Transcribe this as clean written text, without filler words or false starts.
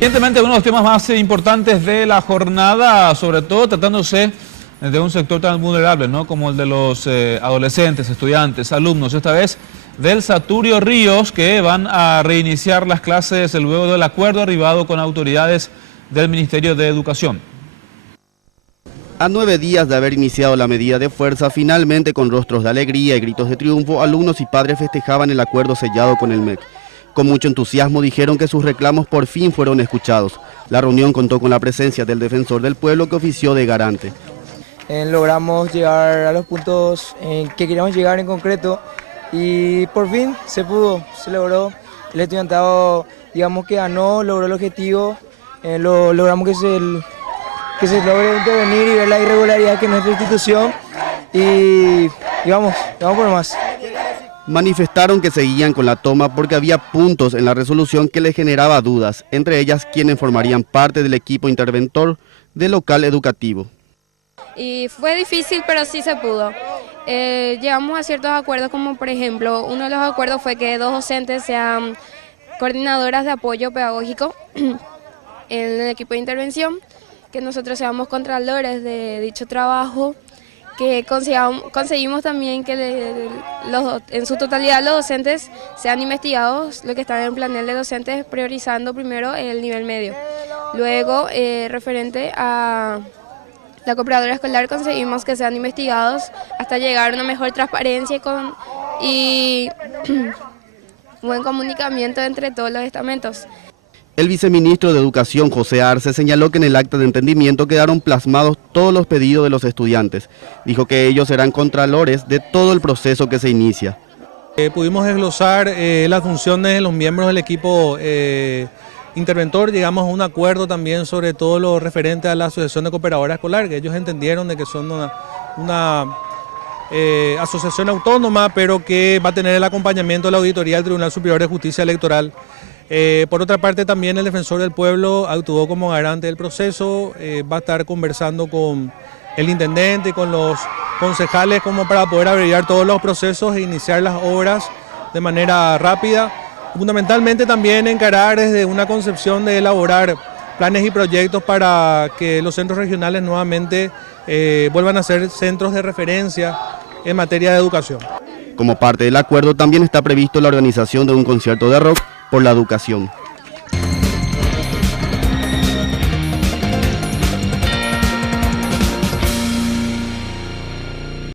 Evidentemente uno de los temas más importantes de la jornada, sobre todo tratándose de un sector tan vulnerable, ¿no?, como el de los adolescentes, estudiantes, alumnos, esta vez del Saturio Ríos, que van a reiniciar las clases luego del acuerdo arribado con autoridades del Ministerio de Educación. A 9 días de haber iniciado la medida de fuerza, finalmente con rostros de alegría y gritos de triunfo, alumnos y padres festejaban el acuerdo sellado con el MEC. Con mucho entusiasmo dijeron que sus reclamos por fin fueron escuchados. La reunión contó con la presencia del defensor del pueblo, que ofició de garante. Logramos llegar a los puntos que queríamos llegar en concreto y por fin se pudo, se logró. El estudiantado, digamos que ganó, logró el objetivo, logramos que se logre intervenir y ver la irregularidad que es nuestra institución y vamos por más. Manifestaron que seguían con la toma porque había puntos en la resolución que les generaba dudas, entre ellas quienes formarían parte del equipo interventor del local educativo. Y fue difícil, pero sí se pudo. Llegamos a ciertos acuerdos, como por ejemplo, uno de los acuerdos fue que 2 docentes sean coordinadoras de apoyo pedagógico en el equipo de intervención, que nosotros seamos contralores de dicho trabajo, que conseguimos también que en su totalidad los docentes sean investigados, lo que están en el plantel de docentes, priorizando primero el nivel medio. Luego, referente a la cooperadora escolar, conseguimos que sean investigados hasta llegar a una mejor transparencia y buen comunicamiento entre todos los estamentos. El viceministro de Educación, José Arce, señaló que en el acta de entendimiento quedaron plasmados todos los pedidos de los estudiantes. Dijo que ellos serán contralores de todo el proceso que se inicia. Pudimos desglosar las funciones de los miembros del equipo interventor, llegamos a un acuerdo también sobre todo lo referente a la Asociación de Cooperadoras Escolar, que ellos entendieron de que son una asociación autónoma, pero que va a tener el acompañamiento de la auditoría del Tribunal Superior de Justicia Electoral. Por otra parte, también el defensor del pueblo actuó como garante del proceso, va a estar conversando con el intendente y con los concejales como para poder abreviar todos los procesos e iniciar las obras de manera rápida. Fundamentalmente también encarar desde una concepción de elaborar planes y proyectos para que los centros regionales nuevamente vuelvan a ser centros de referencia en materia de educación. Como parte del acuerdo también está previsto la organización de un concierto de rock por la educación.